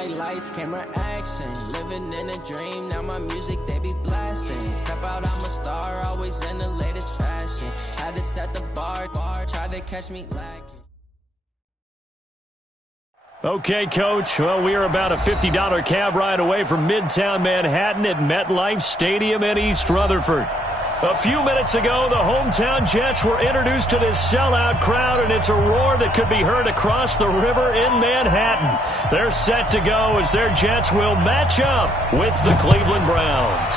like lights, camera, action. Living in a dream, now my music, they be blasting. Step out, I'm a star, always in the latest fashion. Had to set the bar, tried to catch me lacking. Okay, Coach. Well, we are about a $50 cab ride away from Midtown Manhattan at MetLife Stadium in East Rutherford. A few minutes ago, the hometown Jets were introduced to this sellout crowd, and it's a roar that could be heard across the river in Manhattan. They're set to go as their Jets will match up with the Cleveland Browns.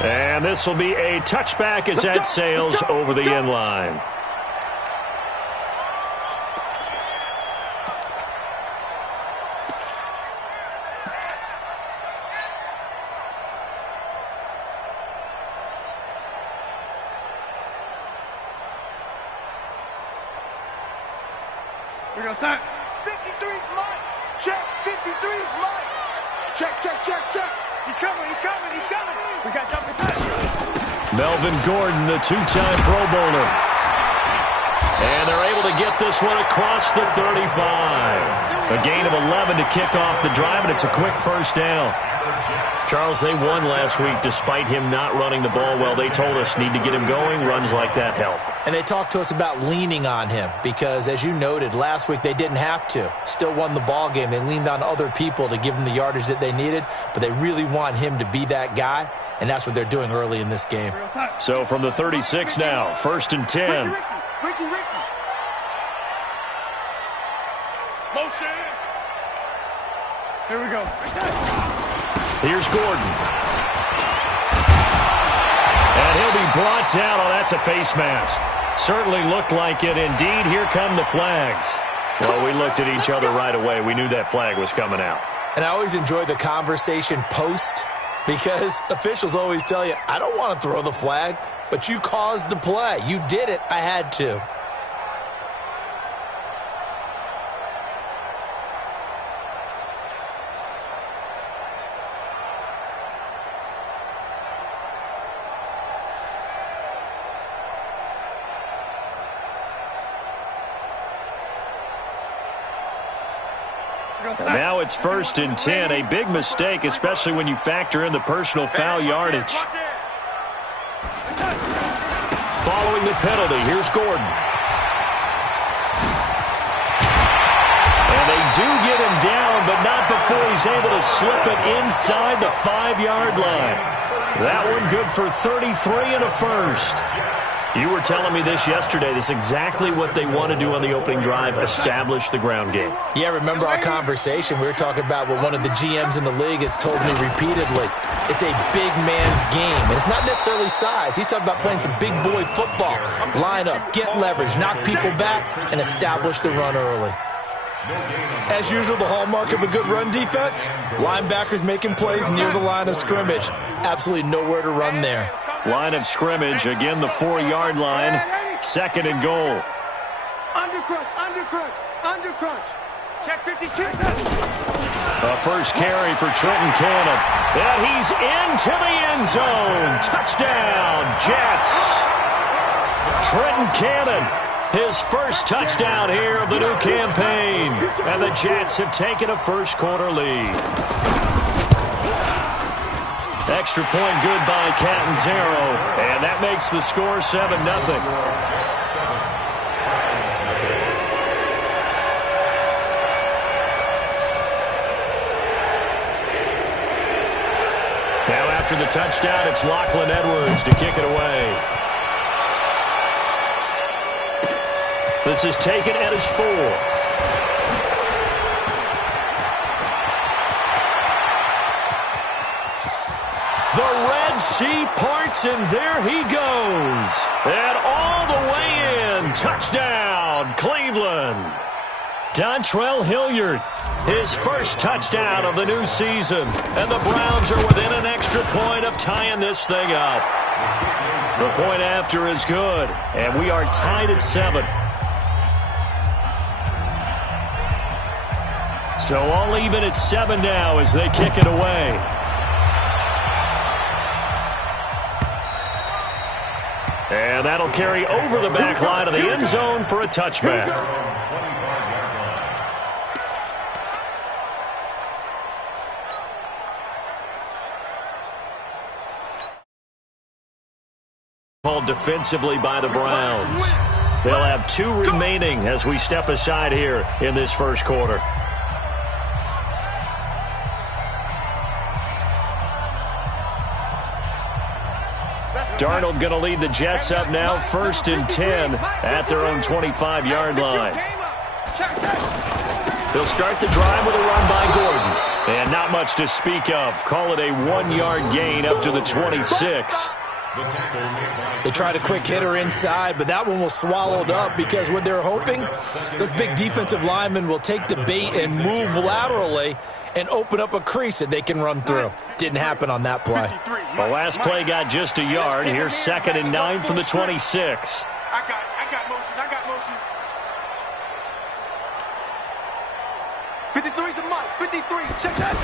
And this will be a touchback as that sails over the end line. We're going to start. 53's mine. Check. 53's mine. Check, check, check, check. He's coming, he's coming, he's coming. We got double touch. Melvin Gordon, the two-time Pro Bowler. And they're able to get this one across the 35. A gain of 11 to kick off the drive, and it's a quick first down. Charles, they won last week despite him not running the ball well. They told us need to get him going. Runs like that help. And they talked to us about leaning on him because, as you noted, last week they didn't have to. Still won the ball game. They leaned on other people to give them the yardage that they needed, but they really want him to be that guy, and that's what they're doing early in this game. So from the 36 now, 1st and 10. Ricky. Motion. Here we go. Here's Gordon. And he'll be brought down. Oh, that's a face mask. Certainly looked like it. Indeed, here come the flags. Well, we looked at each other right away. We knew that flag was coming out. And I always enjoy the conversation post because officials always tell you, I don't want to throw the flag, but you caused the play. You did it. I had to. And now it's 1st and 10. A big mistake, especially when you factor in the personal foul yardage. Following the penalty, here's Gordon. And they do get him down, but not before he's able to slip it inside the 5-yard line. That one good for 33 and a first. You were telling me this yesterday. This is exactly what they want to do on the opening drive, establish the ground game. Yeah, remember our conversation? We were talking about what one of the GMs in the league has told me repeatedly. It's a big man's game, and it's not necessarily size. He's talking about playing some big boy football. Line up, get leverage, knock people back, and establish the run early. As usual, the hallmark of a good run defense, linebackers making plays near the line of scrimmage. Absolutely nowhere to run there. Line of scrimmage, again the 4-yard line, 2nd and goal. Undercrunch. Check 52. A first carry for Trenton Cannon. And he's into the end zone. Touchdown, Jets. Trenton Cannon, his first touchdown here of the new campaign. And the Jets have taken a first-quarter lead. Extra point good by Catanzaro, and that makes the score 7-0. Now after the touchdown, it's Lachlan Edwards to kick it away. This is taken at his 4. The Red Sea parts, and there he goes. And all the way in. Touchdown, Cleveland. Dontrell Hilliard, his first touchdown of the new season. And the Browns are within an extra point of tying this thing up. The point after is good, and we are tied at 7. So all even at 7 now as they kick it away. And that'll carry over the back line of the end zone for a touchback. called defensively by the Browns. They'll have 2 remaining as we step aside here in this first quarter. Darnold going to lead the Jets up now, 1st and 10 at their own 25-yard line. They'll start the drive with a run by Gordon. And not much to speak of. Call it a 1-yard gain up to the 26. They tried a quick hitter inside, but that one was swallowed up because what they're hoping, those big defensive linemen will take the bait and move laterally and open up a crease that they can run through. Didn't happen on that play. The last play got just a yard. Here's 2nd and 9 from the 26. I got motion. 53's the mic. 53. Check that.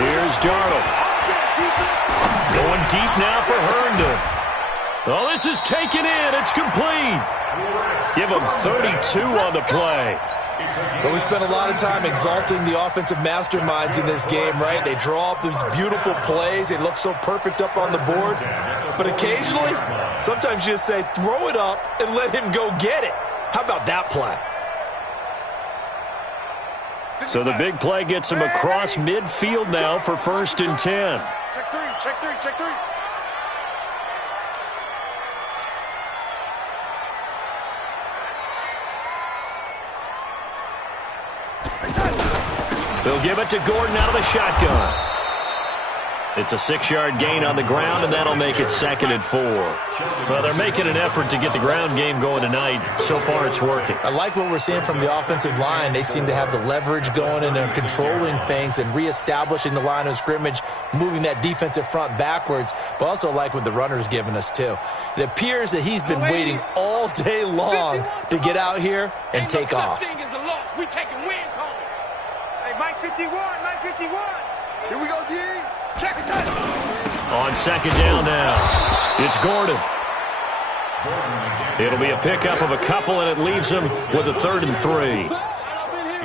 Here's Darnold. Going deep now for Herndon. Oh, this is taken in. It's complete. Give him 32 on the play. But we spent a lot of time exalting the offensive masterminds in this game, right? They draw up these beautiful plays. They look so perfect up on the board. But occasionally, sometimes you just say, throw it up and let him go get it. How about that play? So the big play gets him across midfield now for 1st and 10. Check three. They'll give it to Gordon out of the shotgun. It's a 6-yard gain on the ground, and that'll make it 2nd and 4. Well, they're making an effort to get the ground game going tonight. So far, it's working. I like what we're seeing from the offensive line. They seem to have the leverage going, and they're controlling things and reestablishing the line of scrimmage, moving that defensive front backwards. But also like what the runner's giving us, too. It appears that he's been waiting all day long to get out here and take off. We taking wins home. Hey, Mike 51. Here we go, D. Check it out. On 2nd down now, it's Gordon. It'll be a pickup of a couple, and it leaves him with a 3rd and 3.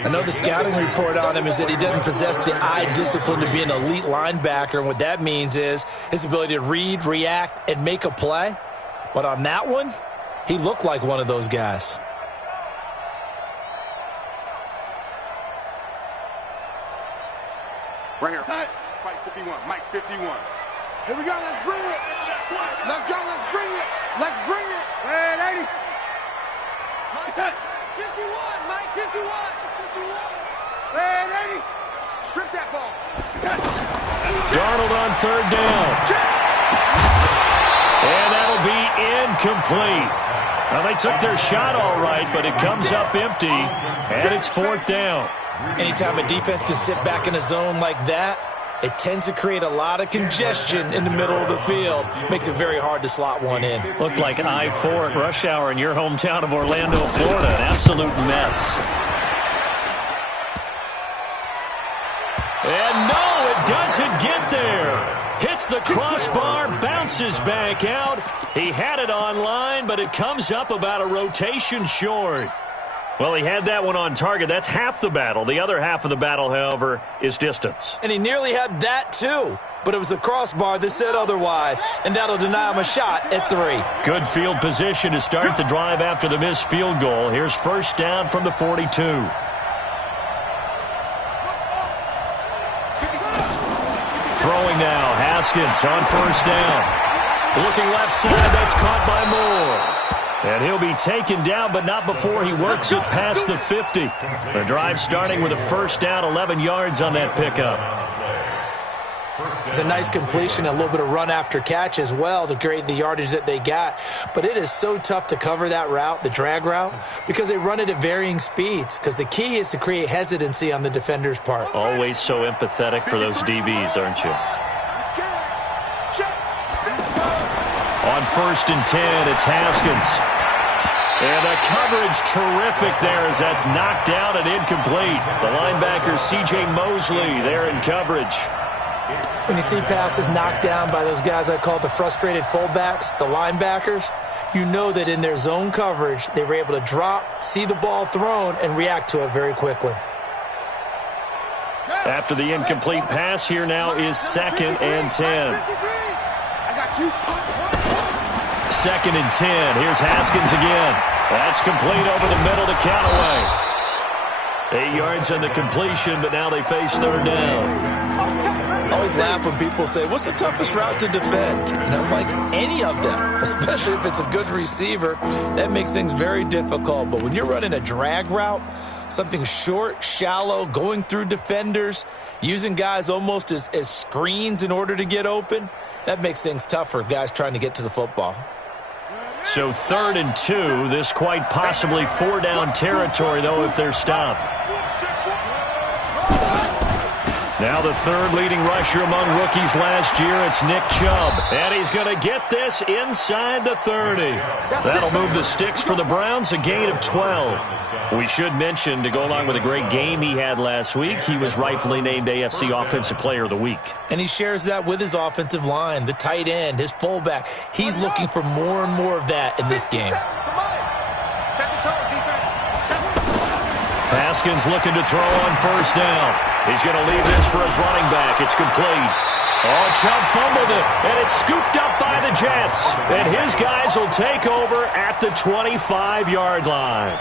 I know the scouting report on him is that he doesn't possess the eye discipline to be an elite linebacker, and what that means is his ability to read, react, and make a play. But on that one, he looked like one of those guys. Right here. Mike 51. Mike 51. Here we go. Let's bring it. Let's go. Let's bring it. Let's bring it. Hey, 80. Mike 51. Mike 51. Hey, 80. Strip that ball. Darnold on 3rd down. And that'll be incomplete. Now, they took their shot all right, but it comes up empty, and it's 4th down. Anytime a defense can sit back in a zone like that, it tends to create a lot of congestion in the middle of the field. Makes it very hard to slot one in. Looked like I-4 at rush hour in your hometown of Orlando, Florida. An absolute mess. And no, it doesn't get there. Hits the crossbar, bounces back out. He had it on line, but it comes up about a rotation short. Well, he had that one on target. That's half the battle. The other half of the battle, however, is distance. And he nearly had that, too. But it was the crossbar that said otherwise. And that'll deny him a shot at 3. Good field position to start the drive after the missed field goal. Here's 1st down from the 42. Throwing now. Haskins on 1st down. Looking left side. That's caught by Moore. And he'll be taken down, but not before he works it past the 50. The drive starting with a 1st down, 11 yards on that pickup. It's a nice completion, a little bit of run after catch as well to create the yardage that they got. But it is so tough to cover that route, the drag route, because they run it at varying speeds. Because the key is to create hesitancy on the defender's part. Always so empathetic for those DBs, aren't you? On 1st and 10, it's Haskins. And the coverage terrific there as that's knocked down and incomplete. The linebacker, C.J. Mosley, there in coverage. When you see passes knocked down by those guys I call the frustrated fullbacks, the linebackers, you know that in their zone coverage, they were able to drop, see the ball thrown, and react to it very quickly. After the incomplete pass, here now is 2nd and 10. I got you. 2nd and 10. Here's Haskins again. That's complete over the middle to Callaway. 8 yards on the completion, but now they face 3rd down. I always laugh when people say, what's the toughest route to defend? And I'm like, any of them, especially if it's a good receiver. That makes things very difficult. But when you're running a drag route, something short, shallow, going through defenders, using guys almost as screens in order to get open, that makes things tougher, guys trying to get to the football. So 3rd and 2, this quite possibly 4-down territory, though, if they're stopped. Now the 3rd leading rusher among rookies last year, it's Nick Chubb. And he's going to get this inside the 30. That'll move the sticks for the Browns, a gain of 12. We should mention, to go along with a great game he had last week, he was rightfully named AFC Offensive Player of the Week. And he shares that with his offensive line, the tight end, his fullback. He's looking for more and more of that in this game. Haskins looking to throw on 1st down. He's going to leave this for his running back. It's complete. Oh, Chubb fumbled it, and it's scooped up by the Jets. And his guys will take over at the 25-yard line.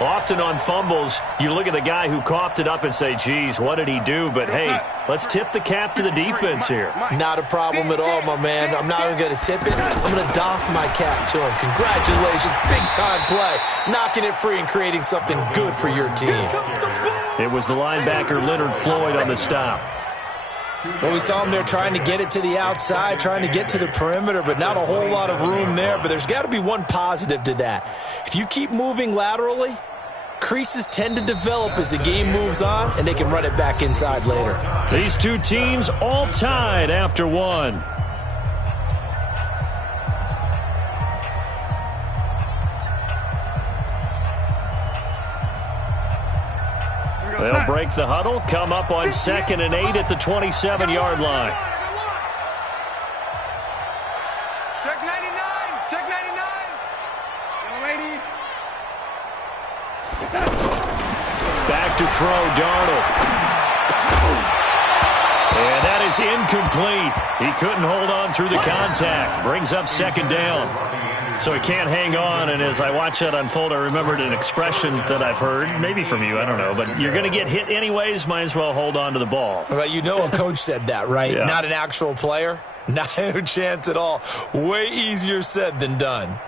Often on fumbles, you look at the guy who coughed it up and say, geez, what did he do? But, hey, let's tip the cap to the defense here. Not a problem at all, my man. I'm not even going to tip it. I'm going to doff my cap to him. Congratulations. Big-time play. Knocking it free and creating something good for your team. It was the linebacker Leonard Floyd on the stop. Well, we saw him there trying to get it to the outside, trying to get to the perimeter, but not a whole lot of room there. But there's got to be one positive to that. If you keep moving laterally, creases tend to develop as the game moves on, and they can run it back inside later. These two teams all tied after one. They'll break the huddle, come up on 2nd and 8 at the 27-yard line. Check 99. Check 99. Back to throw, Darnold. And that is incomplete. He couldn't hold on through the contact. Brings up 2nd down. So he can't hang on, and as I watch that unfold, I remembered an expression that I've heard, maybe from you, I don't know, but you're going to get hit anyways, might as well hold on to the ball. Well, you know a coach said that, right? Yeah. Not an actual player? Not a chance at all. Way easier said than done.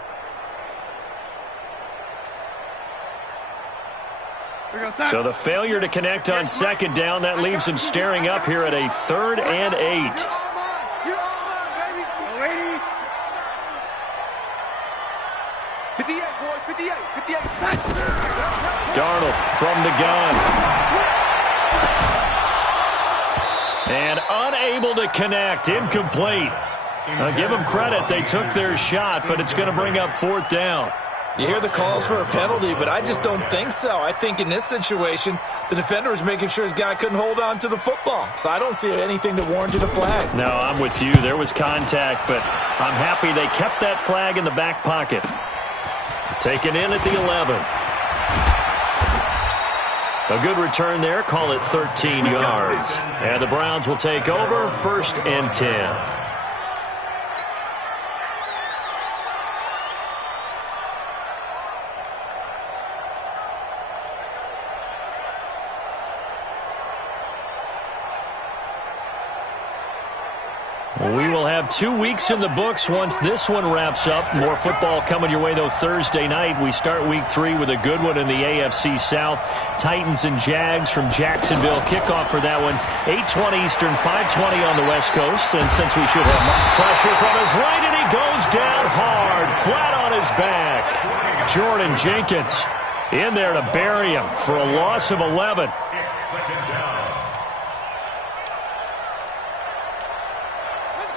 So the failure to connect on 2nd down, that leaves him staring up here at a 3rd and 8. Darnold from the gun. And unable to connect. Incomplete. Now give them credit. They took their shot, but it's going to bring up 4th down. You hear the calls for a penalty, but I just don't think so. I think in this situation, the defender was making sure his guy couldn't hold on to the football. So I don't see anything that warranted a flag. No, I'm with you. There was contact, but I'm happy they kept that flag in the back pocket. Taken in at the 11. A good return there. Call it 13 yards. And the Browns will take over 1st and 10. We will have 2 weeks in the books once this one wraps up. More football coming your way, though, Thursday night. We start week 3 with a good one in the AFC South. Titans and Jags from Jacksonville. Kickoff for that one, 8:20 Eastern, 5:20 on the West Coast. And since we should have pressure from his right, and he goes down hard, flat on his back. Jordan Jenkins in there to bury him for a loss of 11.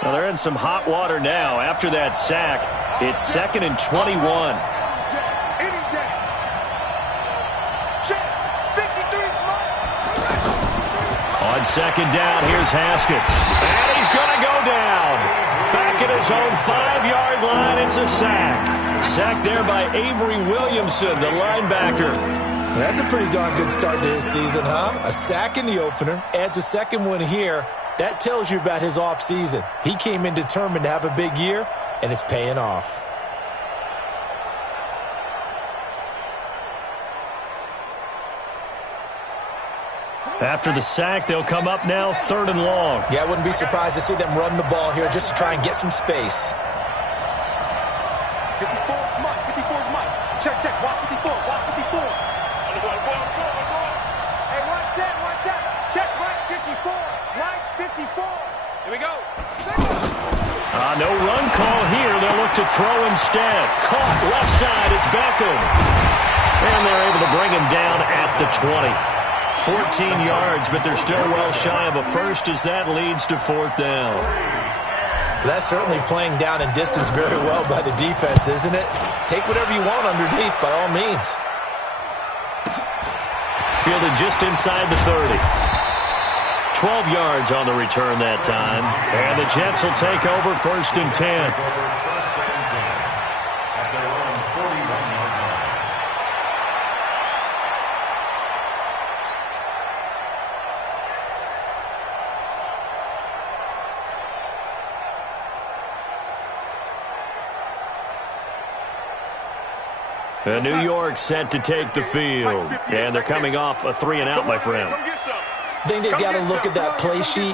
Well, they're in some hot water now. After that sack, it's 2nd and 21. On 2nd down, here's Haskins. And he's going to go down. Back at his own 5-yard line, it's a sack. Sacked there by Avery Williamson, the linebacker. That's a pretty darn good start to his season, huh? A sack in the opener, adds a 2nd one here. That tells you about his offseason. He came in determined to have a big year, and it's paying off. After the sack, they'll come up now 3rd and long. Yeah, I wouldn't be surprised to see them run the ball here just to try and get some space. 54 is Mike. 54 is Mike. Check, check. Watch 54. Watch 54. Hey, one set. Check Mike 54. Mike 54. Here we go. No run call here. They'll look to throw instead. Caught left side. It's Beckham. And they're able to bring him down at the 20. 14 yards, but they're still well shy of a first as that leads to 4th down. That's certainly playing down in distance very well by the defense, isn't it? Take whatever you want underneath, by all means. Fielded just inside the 30. 12 yards on the return that time. And the Jets will take over 1st and 10. New York set to take the field. And they're coming off a 3-and-out, my friend. I think they've got to look at that play sheet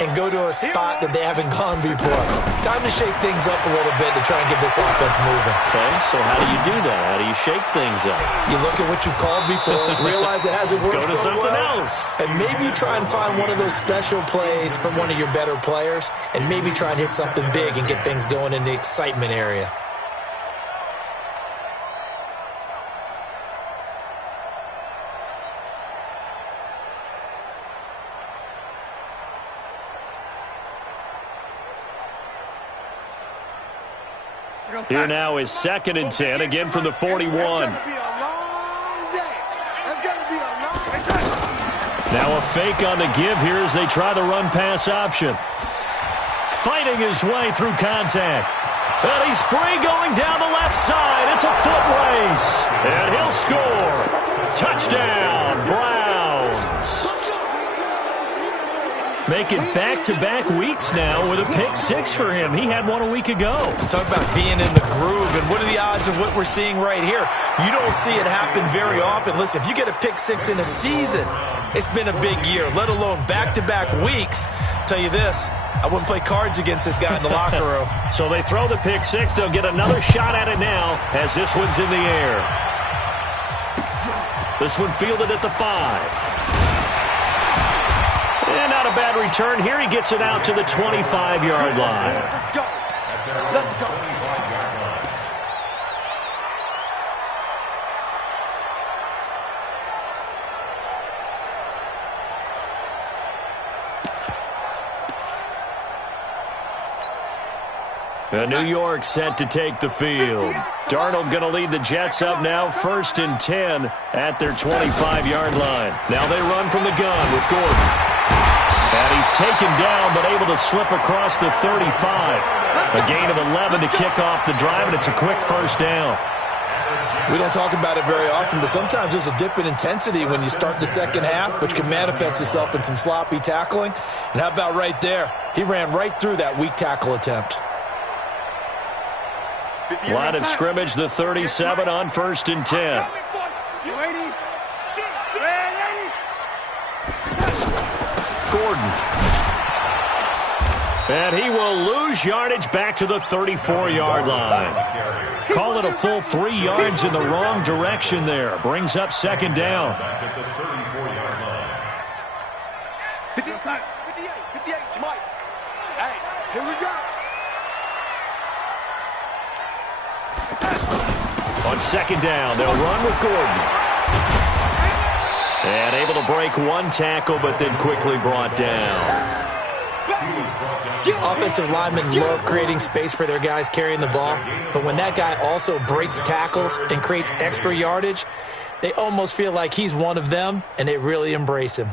and go to a spot that they haven't gone before. Time to shake things up a little bit to try and get this offense moving. Okay, so how do you do that? How do you shake things up? You look at what you've called before, realize it hasn't worked Go to so something well, else. and maybe you try and find one of those special plays from one of your better players, and maybe try and hit something big and get things going in the excitement area. Here now is 2nd and 10, again from the 41. Now a fake on the give here as they try the run-pass option. Fighting his way through contact. And he's free going down the left side. It's a foot race. And he'll score. Touchdown, Browns. Make it back-to-back weeks now with a pick-6 for him. He had one a week ago. Talk about being in the groove, and what are the odds of what we're seeing right here? You don't see it happen very often. Listen, if you get a pick-6 in a season, it's been a big year, let alone back-to-back weeks. I'll tell you this, I wouldn't play cards against this guy in the locker room. So they throw the pick-6. They'll get another shot at it now as this one's in the air. This one fielded at the 5. And not a bad return here. He gets it out to the 25-yard line. Let's go. Let's go. New York set to take the field. Darnold going to lead the Jets up now, 1st and 10 at their 25-yard line. Now they run from the gun with Gordon. And he's taken down, but able to slip across the 35. A gain of 11 to kick off the drive, and it's a quick 1st down. We don't talk about it very often, but sometimes there's a dip in intensity when you start the second half, which can manifest itself in some sloppy tackling. And how about right there? He ran right through that weak tackle attempt. Line of scrimmage, the 37 on 1st and 10. Gordon. And he will lose yardage back to the 34-yard line. Call it a full 3 yards in the wrong direction there. Brings up 2nd down. 58, Mike. Hey, here we go. On 2nd down, they'll run with Gordon. And able to break one tackle, but then quickly brought down. Offensive linemen love creating space for their guys carrying the ball, but when that guy also breaks tackles and creates extra yardage, they almost feel like he's one of them, and they really embrace him.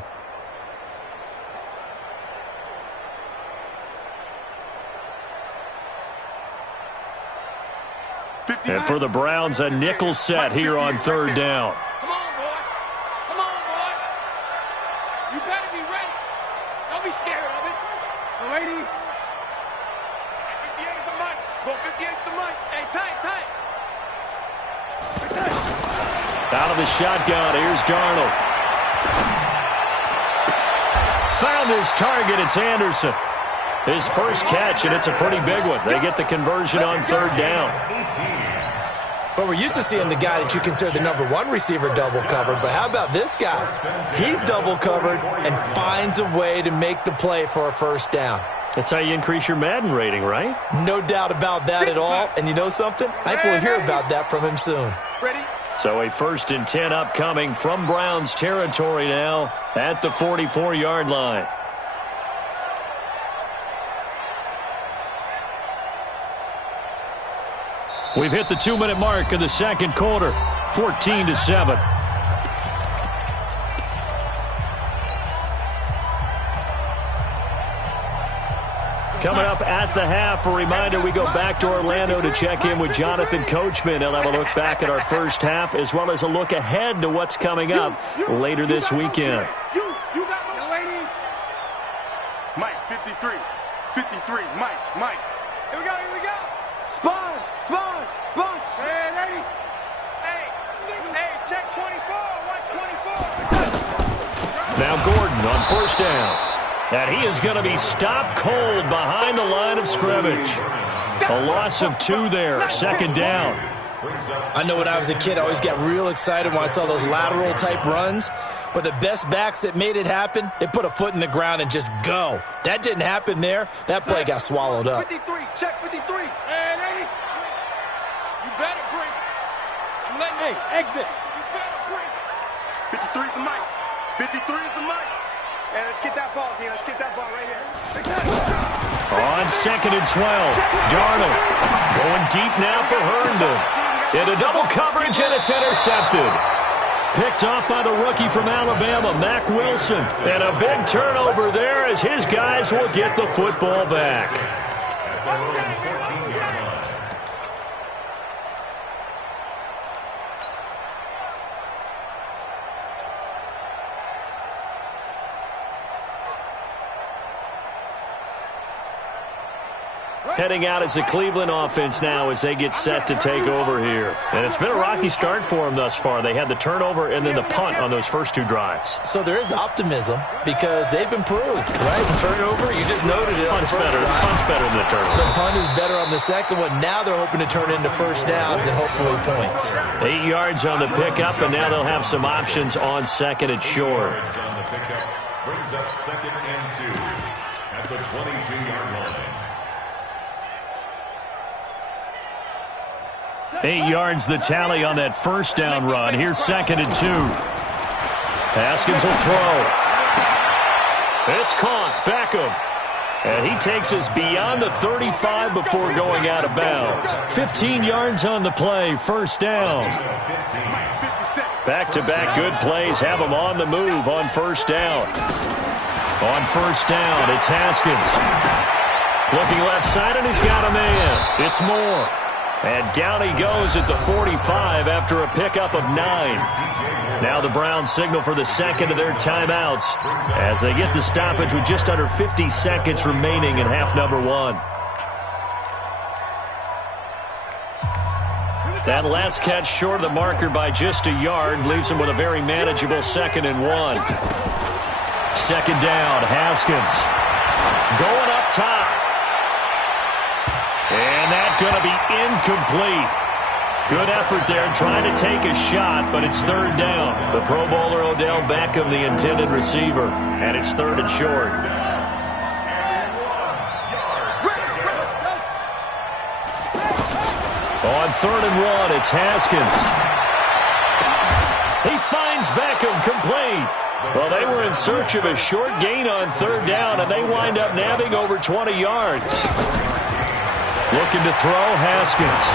And for the Browns, a nickel set here on 3rd down. Come on, boy. Come on, boy. You better be ready. Don't be scared of it. Lady. 58 is a Mike. Go 58 to the mic. Hey, tight. Out of the shotgun, here's Darnold. Found his target, it's Anderson. His first catch, and it's a pretty big one. They get the conversion on third down. But we're used to seeing the guy that you consider the #1 receiver double covered. But how about this guy? He's double covered and finds a way to make the play for a first down. That's how you increase your Madden rating, right? No doubt about that at all. And you know something? I think we'll hear about that from him soon. Ready? So a 1st and 10 upcoming from Browns territory now at the 44-yard line. We've hit the 2-minute mark in the second quarter, 14-7. Coming up at the half, a reminder, we go back to Orlando to check in with Jonathan Coachman. He'll have a look back at our first half as well as a look ahead to what's coming up later this weekend. You got no lady. Mike, 53. 53, Mike. Here we go. Sponge. Hey, lady. Hey, check 24. Watch 24. Now Gordon on first down. And he is going to be stopped cold behind the line of scrimmage. A loss of 2 there, second down. I know when I was a kid, I always got real excited when I saw those lateral-type runs. But the best backs that made it happen, they put a foot in the ground and just go. That didn't happen there. That play got swallowed up. 53, check 53. Hey, lady. You better break. I'm letting me exit. You better break. 53 is the mic. 53 is the mic. And let's get that ball, team. Let's get that ball right here. On 2nd and 12, Darnold going deep now for Herndon. Into double coverage, and it's intercepted. Picked off by the rookie from Alabama, Mack Wilson. And a big turnover there as his guys will get the football back. Heading out as the Cleveland offense now as they get set to take over here. And it's been a rocky start for them thus far. They had the turnover and then the punt on those first 2 drives. So there is optimism because they've improved, right? And turnover, you just noted it. Punt's better than the turnover. The punt is better on the second one. Now they're hoping to turn it into first downs and hopefully points. 8 yards on the pickup, and now they'll have some options on 2nd and short. Brings up 2nd and 2 at the 22-yard line. 8 yards the tally on that first down run. Here's 2nd and 2. Haskins will throw. It's caught. Beckham. And he takes us beyond the 35 before going out of bounds. 15 yards on the play. First down. Back-to-back good plays have him on the move on first down. On first down, it's Haskins. Looking left side, and he's got a man. It's Moore. And down he goes at the 45 after a pickup of 9. Now the Browns signal for the second of their timeouts as they get the stoppage with just under 50 seconds remaining in half number 1. That last catch short of the marker by just a yard leaves him with a very manageable 2nd and 1. Second down, Haskins. Going up top. And that's going to be incomplete. Good effort there trying to take a shot, but it's third down. The Pro Bowler Odell Beckham, the intended receiver, and it's 3rd and short. On 3rd and 1, it's Haskins. He finds Beckham complete. Well, they were in search of a short gain on third down, and they wind up nabbing over 20 yards. Looking to throw, Haskins.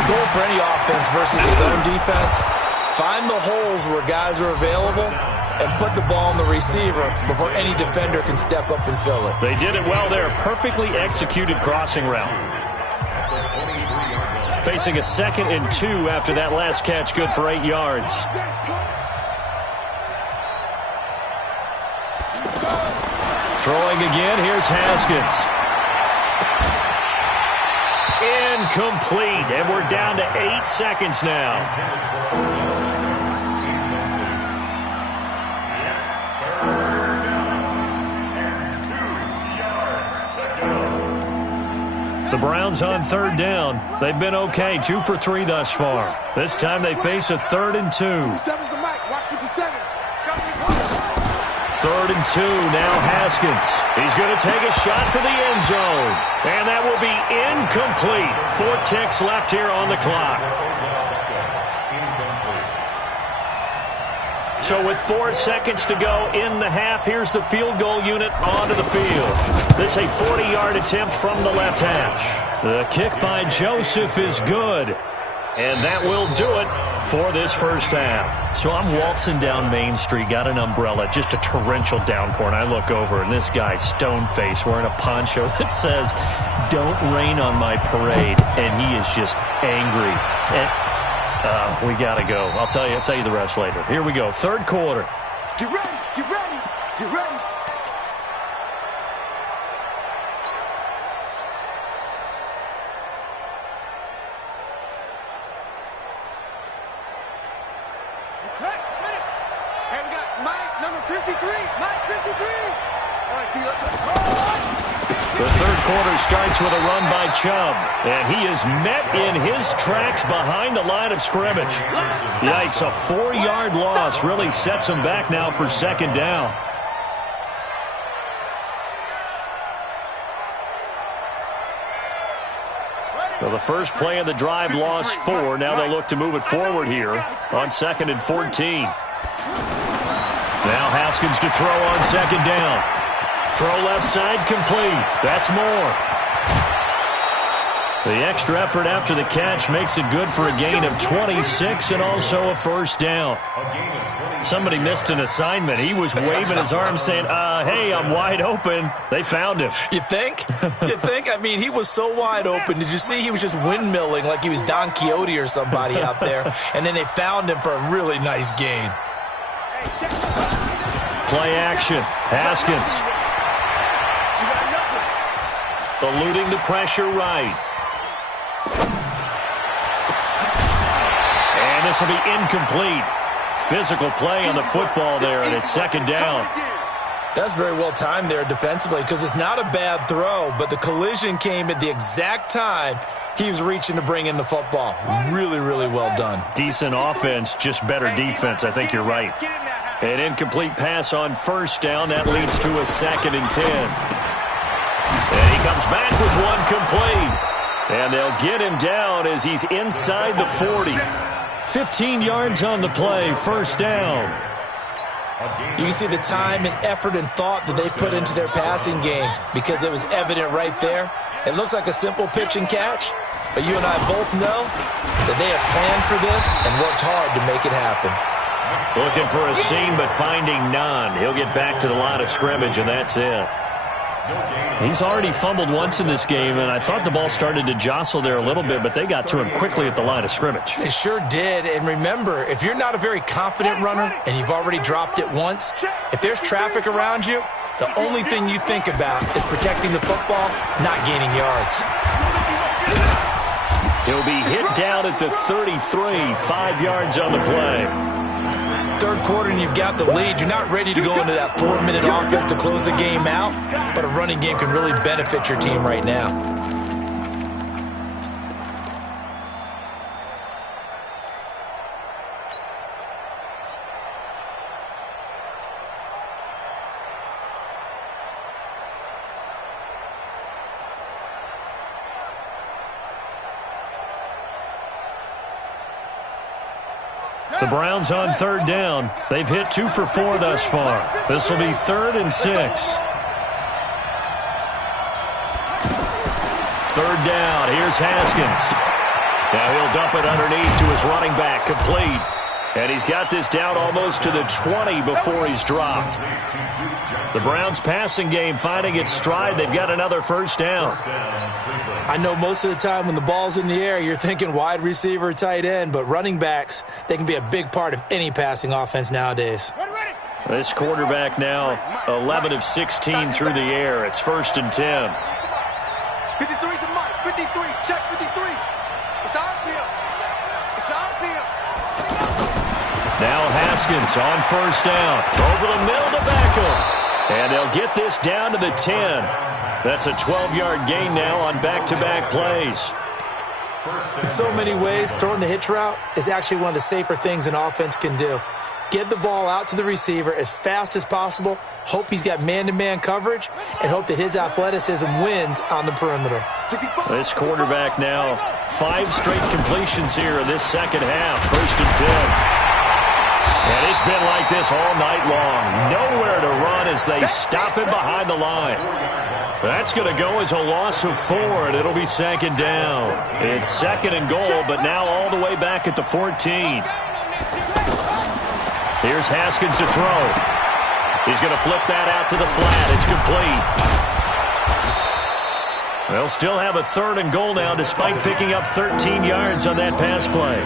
The goal for any offense versus his own defense, find the holes where guys are available and put the ball on the receiver before any defender can step up and fill it. They did it well there. Perfectly executed crossing route. Facing a 2nd and 2 after that last catch, good for 8 yards. Throwing again, here's Haskins. Incomplete, and we're down to 8 seconds now. The Browns on third down. They've been okay, 2 for 3 thus far. This time they face a 3rd and 2. 57's the mic. Watch 57. 3rd and 2, now Haskins. He's going to take a shot for the end zone. And that will be incomplete. 4 ticks left here on the clock. So with 4 seconds to go in the half, here's the field goal unit onto the field. This is a 40-yard attempt from the left hash. The kick by Joseph is good. And that will do it for this first half. So I'm waltzing down Main Street, got an umbrella, just a torrential downpour, and I look over, and this guy, stone-faced, wearing a poncho that says, "Don't rain on my parade," and he is just angry. And we got to go. I'll tell you the rest later. Here we go, third quarter. Get ready, get ready, get ready. Okay, ready. Hey, we got Mike, number 53. Mike, 53. All right, T, let's go. The third quarter starts with a run by Chubb, and he is met in his tracks behind the line of scrimmage. Yikes, a 4-yard loss really sets him back now for second down. So the first play of the drive lost 4. Now they'll look to move it forward here on 2nd and 14. Now Haskins to throw on second down. Throw left side complete. That's more. The extra effort after the catch makes it good for a gain of 26 and also a first down. Somebody missed an assignment. He was waving his arms saying, hey, I'm wide open. They found him. You think? You think? I mean, he was so wide open. Did you see he was just windmilling like he was Don Quixote or somebody out there? And then they found him for a really nice gain. Play action. Haskins. Eluding the pressure right. And this will be incomplete. Physical play on the football there, and it's second down. That's very well timed there defensively because it's not a bad throw, but the collision came at the exact time he was reaching to bring in the football. Really, really well done. Decent offense, just better defense. I think you're right. An incomplete pass on first down. That leads to a 2nd and 10. And he comes back with one complete. And they'll get him down as he's inside the 40. 15 yards on the play, first down. You can see the time and effort and thought that they put into their passing game because it was evident right there. It looks like a simple pitch and catch, but you and I both know that they have planned for this and worked hard to make it happen. Looking for a seam, but finding none. He'll get back to the line of scrimmage, and that's it. He's already fumbled once in this game, and I thought the ball started to jostle there a little bit, but they got to him quickly at the line of scrimmage. They sure did, and remember, if you're not a very confident runner and you've already dropped it once, if there's traffic around you, the only thing you think about is protecting the football, not gaining yards. He'll be hit down at the 33, 5 yards on the play. Third quarter and you've got the lead. You're not ready to go into that 4-minute offense to close the game out, but a running game can really benefit your team right now. The Browns on third down. They've hit 2 for 4 thus far. This will be 3rd and 6. Third down. Here's Haskins. Now he'll dump it underneath to his running back. Complete. And he's got this down almost to the 20 before he's dropped. The Browns passing game finding its stride. They've got another first down. I know most of the time when the ball's in the air, you're thinking wide receiver, tight end, but running backs, they can be a big part of any passing offense nowadays. This quarterback now 11 of 16 through the air. It's 1st and 10. 53 to Mike, 53. 53. Check 53. It's our field. It's our field. Now Haskins on first down. Over the middle to Beckham. And they'll get this down to the 10. That's a 12-yard gain now on back-to-back plays. In so many ways, throwing the hitch route is actually one of the safer things an offense can do. Get the ball out to the receiver as fast as possible, hope he's got man-to-man coverage, and hope that his athleticism wins on the perimeter. This quarterback now 5 straight completions here in this second half. First and 10. And it's been like this all night long. Nowhere to run as they stop him behind the line. That's going to go as a loss of 4, and it'll be second down. It's second and goal, but now all the way back at the 14. Here's Haskins to throw. He's going to flip that out to the flat. It's complete. They'll still have a third and goal now despite picking up 13 yards on that pass play.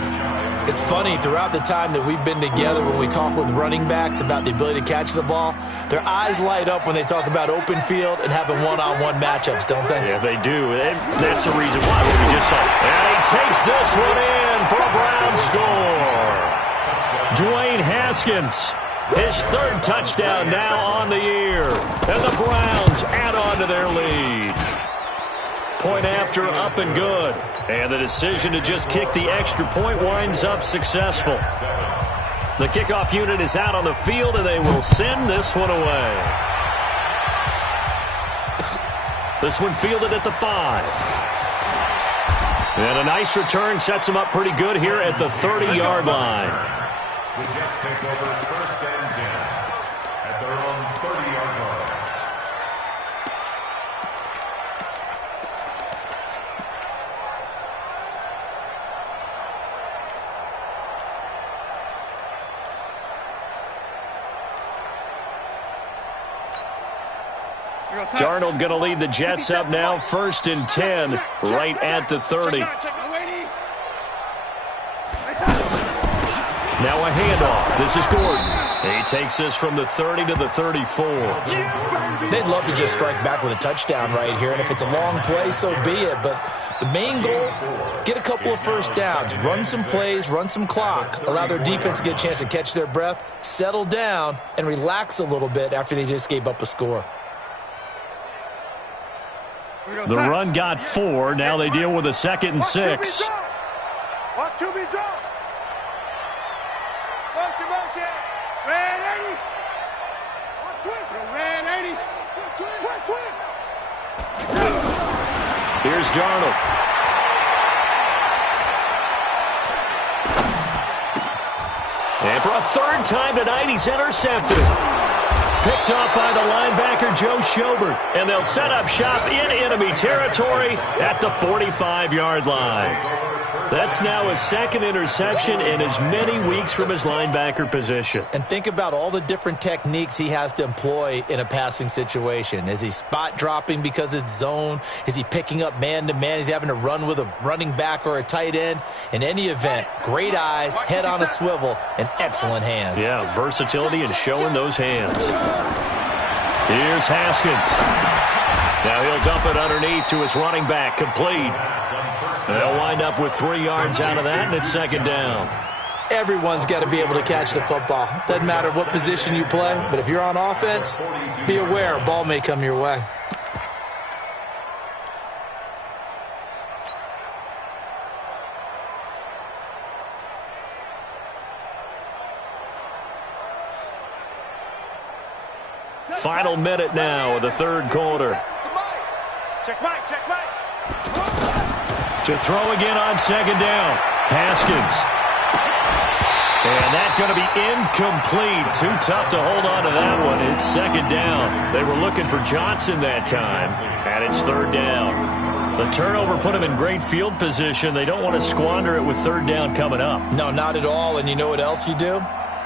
It's funny, throughout the time that we've been together, when we talk with running backs about the ability to catch the ball, their eyes light up when they talk about open field and having one-on-one matchups, don't they? Yeah, they do. And that's the reason why what we just saw. And he takes this one in for a Brown score. Dwayne Haskins, his 3rd touchdown now on the year. And the Browns add on to their lead. Point after, up and good. And the decision to just kick the extra point winds up successful. The kickoff unit is out on the field, and they will send this one away. This one fielded at the 5. And a nice return sets them up pretty good here at the 30-yard line. The Jets take over first and 10 at their own 30-yard line. Darnold going to lead the Jets up now, first and 10, right at the 30. Now a handoff. This is Gordon. He takes this from the 30 to the 34. They'd love to just strike back with a touchdown right here, and if it's a long play, so be it. But the main goal, get a couple of first downs, run some plays, run some clock, allow their defense to get a chance to catch their breath, settle down, and relax a little bit after they just gave up a score. The run got 4. Now they deal with a 2nd and 6. Watch QB drop. Motion. Red 80. Watch twist. Red 80. Twist. Here's Darnold. And for a 3rd time tonight, he's intercepted. Picked off by the linebacker, Joe Schobert. And they'll set up shop in enemy territory at the 45-yard line. That's now his 2nd interception in as many weeks from his linebacker position. And think about all the different techniques he has to employ in a passing situation. Is he spot dropping because it's zone? Is he picking up man-to-man? Is he having to run with a running back or a tight end? In any event, great eyes, head on a swivel, and excellent hands. Yeah, versatility and showing those hands. Here's Haskins. Now he'll dump it underneath to his running back, complete. They'll wind up with 3 yards out of that, and it's 2nd down. Everyone's got to be able to catch the football. Doesn't matter what position you play, but if you're on offense, be aware a ball may come your way. Final minute now of the 3rd quarter. Check Mike. To throw again on 2nd down. Haskins. And that's going to be incomplete. Too tough to hold on to that one. It's 2nd down. They were looking for Johnson that time, and it's 3rd down. The turnover put them in great field position. They don't want to squander it with 3rd down coming up. No, not at all. And you know what else you do?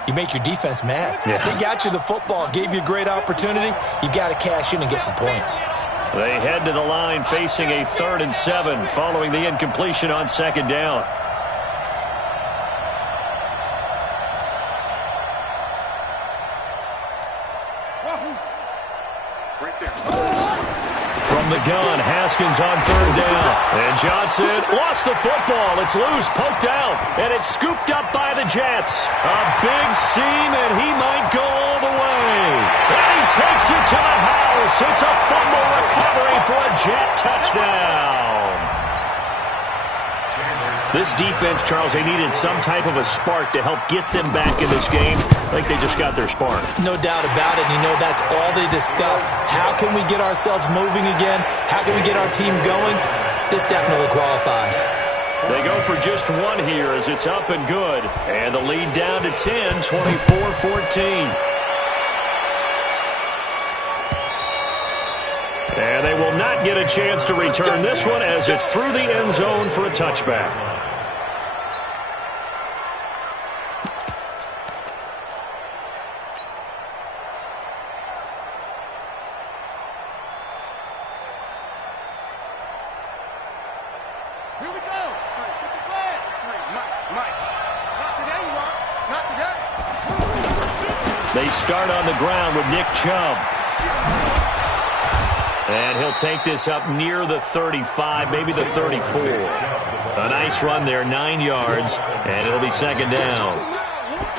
You make your defense mad. Yeah. They got you the football, gave you a great opportunity. You got to cash in and get some points. They head to the line facing a 3rd and 7 following the incompletion on 2nd down. Right there. From the gun, Haskins on third down. And Johnson lost the football. It's loose, poked out, and it's scooped up by the Jets. A big seam, and he might go all the way. And he takes it to the house. It's a fumble recovery for a Jet touchdown. This defense, Charles, they needed some type of a spark to help get them back in this game. I think they just got their spark. No doubt about it. You know, that's all they discussed. How can we get ourselves moving again? How can we get our team going? This definitely qualifies. They go for just one here as it's up and good. And the lead down to 10, 24-14. And they will not get a chance to return this one as it's through the end zone for a touchback. Here we go. Get the flag. Mike. Not today, you are. Not today. They start on the ground with Nick Chubb. And he'll take this up near the 35, maybe the 34. A nice run there, 9 yards, and it'll be second down.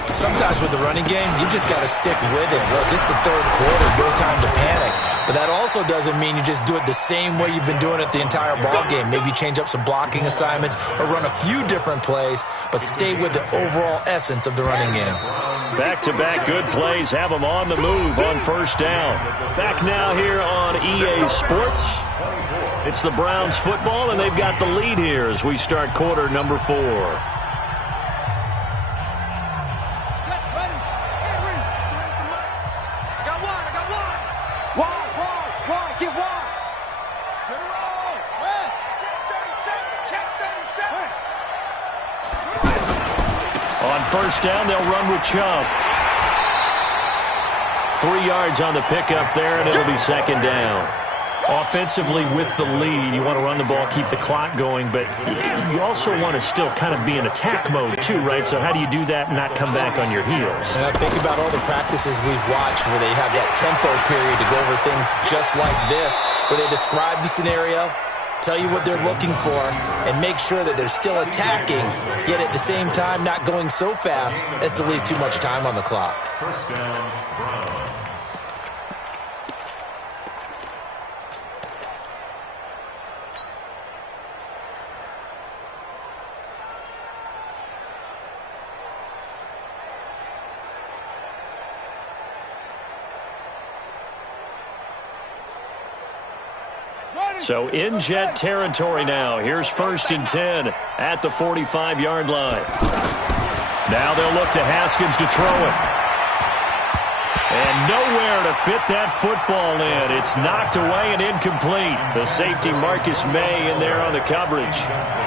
Sometimes with the running game, you just got to stick with it. Look, it's the third quarter, no time to panic. But that also doesn't mean you just do it the same way you've been doing it the entire ball game. Maybe change up some blocking assignments or run a few different plays, but stay with the overall essence of the running game. Back-to-back good plays have them on the move on first down. Back now here on EA Sports. It's the Browns football, and they've got the lead here as we start quarter number 4. First down, they'll run with Chubb. 3 yards on the pickup there, and it'll be second down. Offensively with the lead, you want to run the ball, keep the clock going, but you also want to still kind of be in attack mode too, right? So how do you do that and not come back on your heels? And I think about all the practices we've watched where they have that tempo period to go over things just like this, where they describe the scenario, tell you what they're looking for, and make sure that they're still attacking, yet at the same time not going so fast as to leave too much time on the clock. First down, Browns. So in Jet territory now. Here's first and 10 at the 45-yard line. Now they'll look to Haskins to throw it. And nowhere to fit that football in. It's knocked away and incomplete. The safety Marcus May in there on the coverage.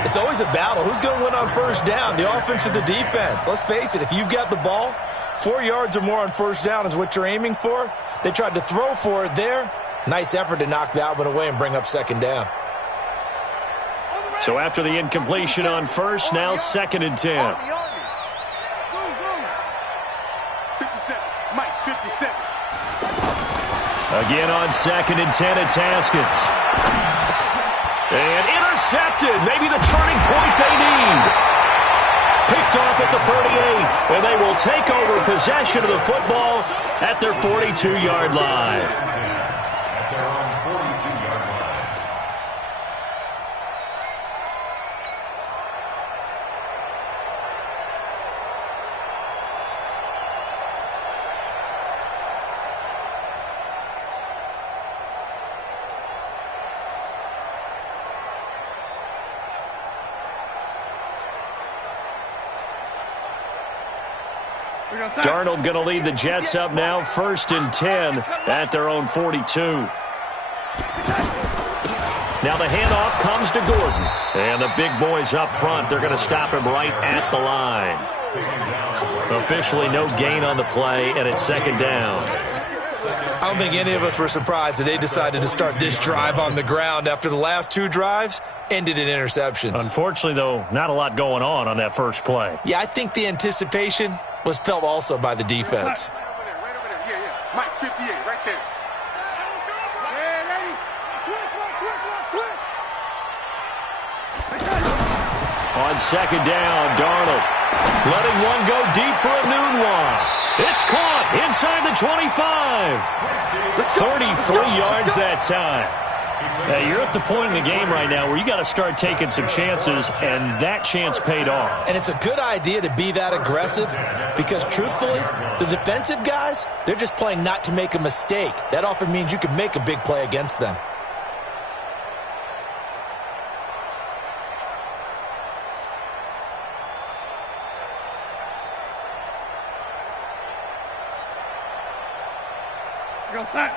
It's always a battle. Who's going to win on first down, the offense or the defense? Let's face it, if you've got the ball, 4 yards or more on first down is what you're aiming for. They tried to throw for it there. Nice effort to knock that one away and bring up second down. So after the incompletion on first, now second and 10. 57. Mike, 57. Again on second and 10, it's Haskins. And intercepted. Maybe the turning point they need. Picked off at the 38. And they will take over possession of the football at their 42-yard line. Darnold going to lead the Jets up now, first and 10 at their own 42. Now the handoff comes to Gordon. And the big boys up front, they're going to stop him right at the line. Officially no gain on the play, and it's second down. I don't think any of us were surprised that they decided to start this drive on the ground after the last 2 drives ended in interceptions. Unfortunately, though, not a lot going on that first play. Yeah, I think the anticipation was felt also by the defense. Right over there. Yeah. Mike, 58, right there. Yeah, ladies. Switch. On second down, Darnold letting one go deep for a noon one. It's caught inside the 25. 33 yards that time. Hey, you're at the point in the game right now where you got to start taking some chances, and that chance paid off. And it's a good idea to be that aggressive because, truthfully, the defensive guys, they're just playing not to make a mistake. That often means you can make a big play against them.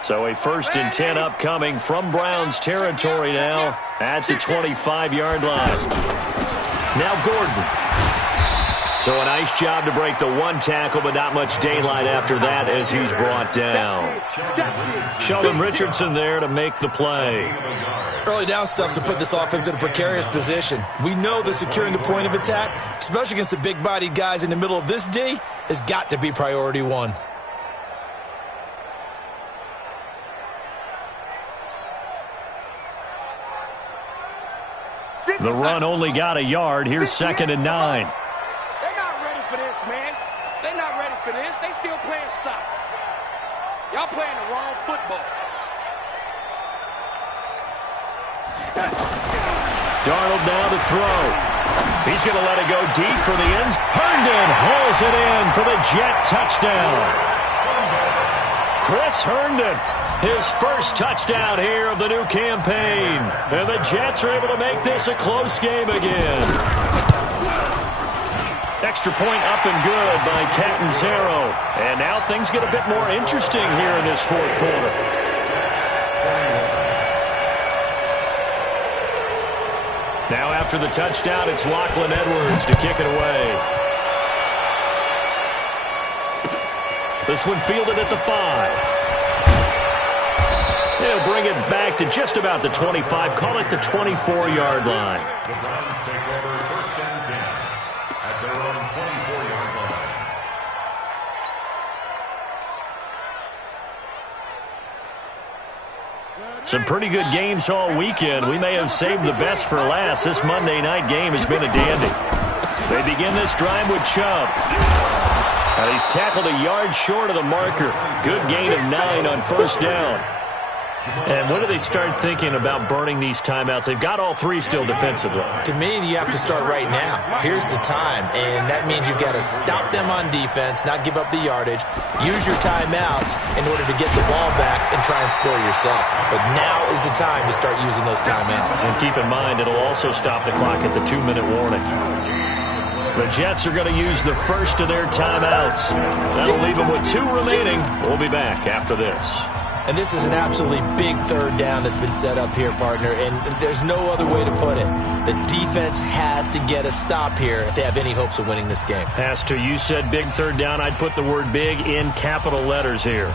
So a 1st and 10 upcoming from Browns territory now at the 25-yard line. Now Gordon. So a nice job to break the one tackle, but not much daylight after that as he's brought down. Sheldon Richardson there to make the play. Early down stuff to put this offense in a precarious position. We know that securing the point of attack, especially against the big-bodied guys in the middle of this D, has got to be priority one. The run only got a yard. Here's 2nd and 9. They're not ready for this, man. They're not ready for this. They still playing soccer. Y'all playing the wrong football. Darnold now to throw. He's going to let it go deep for the ends. Herndon hauls it in for the Jet touchdown. Chris Herndon, his first touchdown here of the new campaign. And the Jets are able to make this a close game again. Extra point up and good by Catanzaro. And now things get a bit more interesting here in this 4th quarter. Now after the touchdown, it's Lachlan Edwards to kick it away. This one fielded at the 5. He'll bring it back to just about the 25. Call it the 24-yard line. The Browns take over 1st and 10 at their own 24-yard line. Some pretty good games all weekend. We may have saved the best for last. This Monday night game has been a dandy. They begin this drive with Chubb. Now he's tackled a yard short of the marker. Good gain of 9 on 1st down. And when do they start thinking about burning these timeouts? They've got all 3 still defensively. To me, you have to start right now. Here's the time, and that means you've got to stop them on defense, not give up the yardage, use your timeouts in order to get the ball back and try and score yourself. But now is the time to start using those timeouts. And keep in mind, it'll also stop the clock at the 2-minute warning. The Jets are going to use the first of their timeouts. That'll leave them with 2 remaining. We'll be back after this. And this is an absolutely big 3rd down that's been set up here, partner, and there's no other way to put it. The defense has to get a stop here if they have any hopes of winning this game. Pastor, you said big 3rd down. I'd put the word big in capital letters here.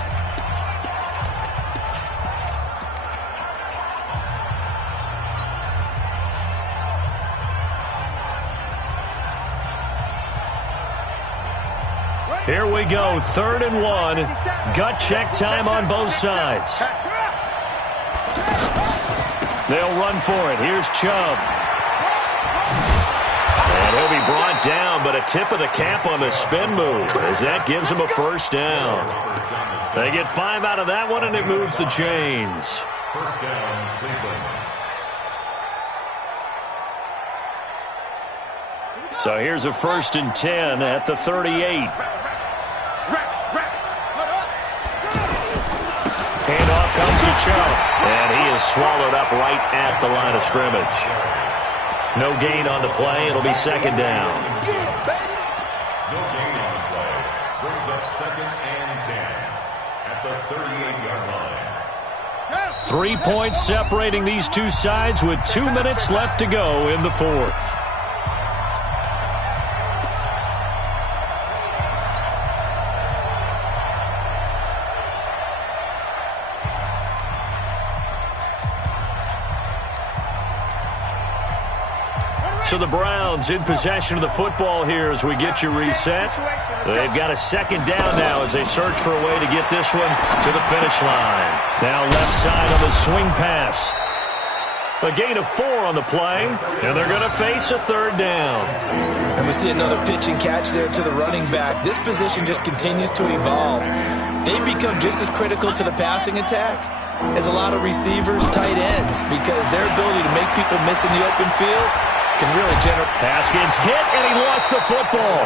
Here we go, 3rd and 1. Gut check time on both sides. They'll run for it. Here's Chubb. And he'll be brought down, but a tip of the cap on the spin move as that gives him a 1st down. They get 5 out of that one, and it moves the chains. 1st down, Cleveland. So here's a 1st and 10 at the 38. Handoff comes to Chubb, and he is swallowed up right at the line of scrimmage. No gain on the play. It'll be 2nd down. No gain on the play. Brings up 2nd and 10 at the 38-yard line. 3 points separating these two sides with 2 minutes left to go in the 4th. So the Browns in possession of the football here as we get you reset. They've got a 2nd down now as they search for a way to get this one to the finish line. Now left side on the swing pass. A gain of 4 on the play, and they're going to face a third down. And we see another pitch and catch there to the running back. This position just continues to evolve. They become just as critical to the passing attack as a lot of receivers, tight ends, because their ability to make people miss in the open field can really generate. Haskins hit, and he lost the football.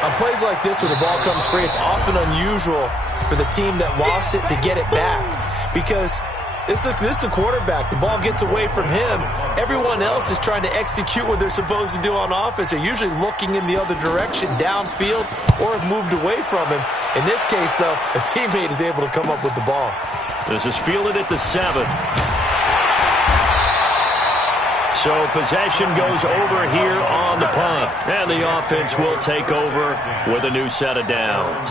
On plays like this, when the ball comes free, it's often unusual for the team that lost it to get it back, because this is the quarterback. The ball gets away from him. Everyone else is trying to execute what they're supposed to do on offense. They're usually looking in the other direction, downfield, or have moved away from him. In this case, though, a teammate is able to come up with the ball. This is fielded at the 7. So possession goes over here on the punt. And the offense will take over with a new set of downs.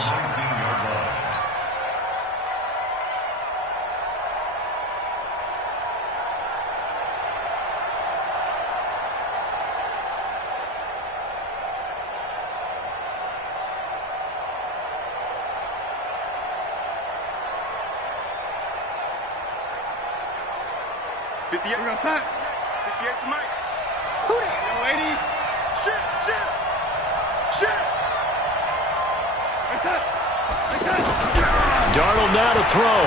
Darnold now to throw.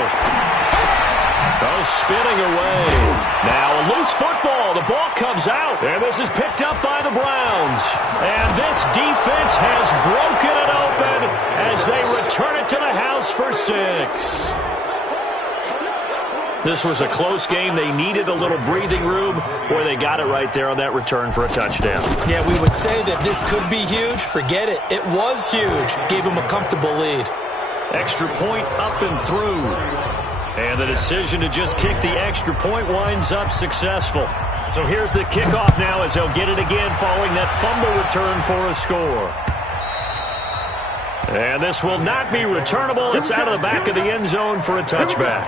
Oh, spinning away. Now a loose football. The ball comes out. And this is picked up by the Browns. And this defense has broken it open as they return it to the house for 6. This was a close game. They needed a little breathing room. Boy, they got it right there on that return for a touchdown. Yeah, we would say that this could be huge. Forget it. It was huge. Gave them a comfortable lead. Extra point up and through. And the decision to just kick the extra point winds up successful. So here's the kickoff now as they'll get it again following that fumble return for a score. And this will not be returnable. It's out of the back of the end zone for a touchback.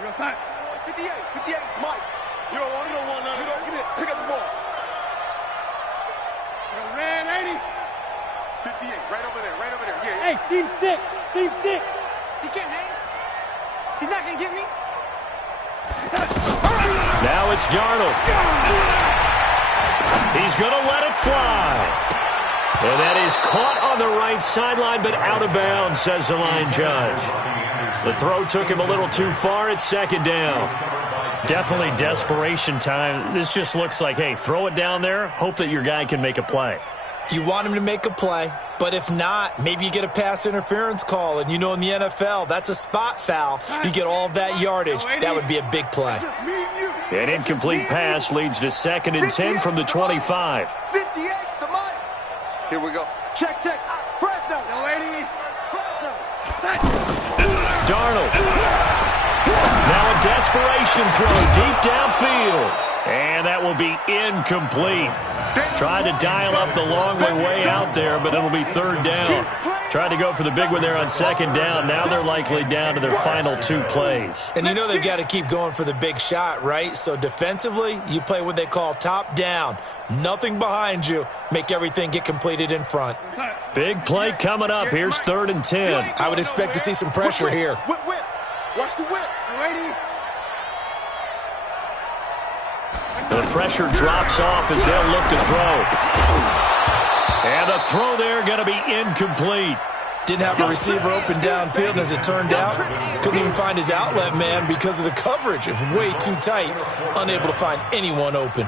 Real side. 58, Mike. You don't want none. Get it. Pick up the ball. Red 80. 58, right over there. Yeah. Hey, seam 6. He can't hang. He's not going to get me. Now it's Darnold. He's going to let it fly. And that is caught on the right sideline, but out of bounds, says the line judge. The throw took him a little too far. It's second down. Definitely desperation time. This just looks like, hey, throw it down there. Hope that your guy can make a play. You want him to make a play, but if not, maybe you get a pass interference call. And you know in the NFL, that's a spot foul. You get all that yardage. That would be a big play. An incomplete pass leads to 2nd and 10 from the 25. 58's the Mike. Here we go. Check. Fresno. No, lady. Darnold. Now a desperation throw deep downfield. And that will be incomplete. Tried to dial up the long way out there, but it'll be 3rd down. Tried to go for the big one there on 2nd down. Now they're likely down to their final 2 plays. And you know they've got to keep going for the big shot, right? So defensively, you play what they call top down. Nothing behind you. Make everything get completed in front. Big play coming up. Here's 3rd and 10. I would expect to see some pressure here. Whip. Watch the whip. Lady. The pressure drops off as they'll look to throw. And the throw there going to be incomplete. Didn't have a receiver open downfield, and as it turned out, couldn't even find his outlet man because of the coverage. It was way too tight, unable to find anyone open.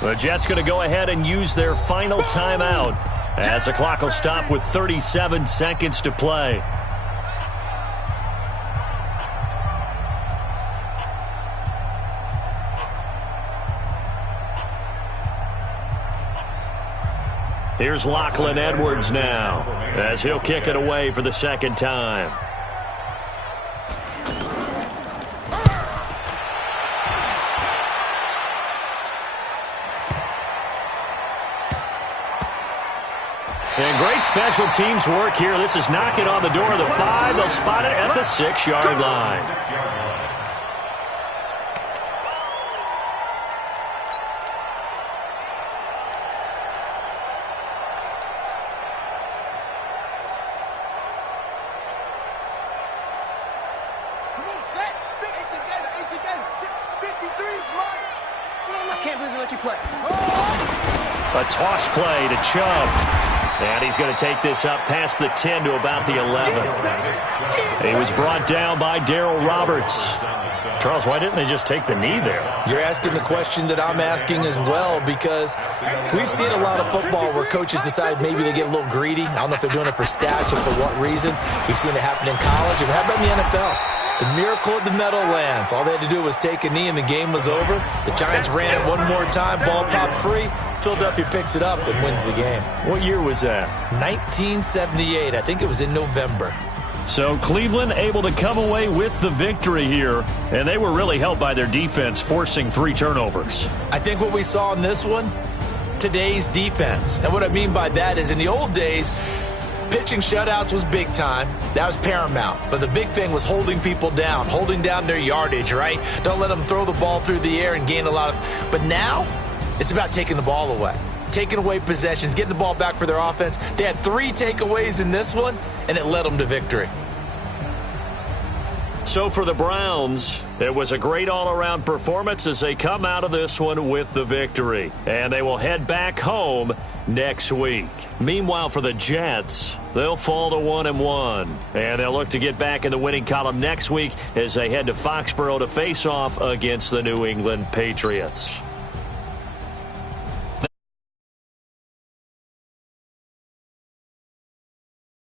The Jets going to go ahead and use their final timeout as the clock will stop with 37 seconds to play. Here's Lachlan Edwards now as he'll kick it away for the second time. And great special teams work here. This is knocking on the door of the 5. They'll spot it at the 6-yard line. A toss play to Chubb. And he's going to take this up past the 10 to about the 11. He was brought down by Darryl Roberts. Charles, why didn't they just take the knee there? You're asking the question that I'm asking as well, because we've seen a lot of football where coaches decide maybe they get a little greedy. I don't know if they're doing it for stats or for what reason. We've seen it happen in college. And how about in the NFL? The miracle at the Meadowlands. All they had to do was take a knee and the game was over. The Giants ran it one more time. Ball popped free. Philadelphia picks it up and wins the game. What year was that? 1978. I think it was in November. So Cleveland able to come away with the victory here, and they were really helped by their defense, forcing 3 turnovers. I think what we saw in this one, today's defense. And what I mean by that is in the old days, pitching shutouts was big time. That was paramount. But the big thing was holding people down, holding down their yardage, right? Don't let them throw the ball through the air and gain a lot of... But now, it's about taking the ball away. Taking away possessions, getting the ball back for their offense. They had 3 takeaways in this one, and it led them to victory. So for the Browns, it was a great all-around performance as they come out of this one with the victory. And they will head back home next week. Meanwhile, for the Jets, they'll fall to 1-1. And they'll look to get back in the winning column next week as they head to Foxborough to face off against the New England Patriots.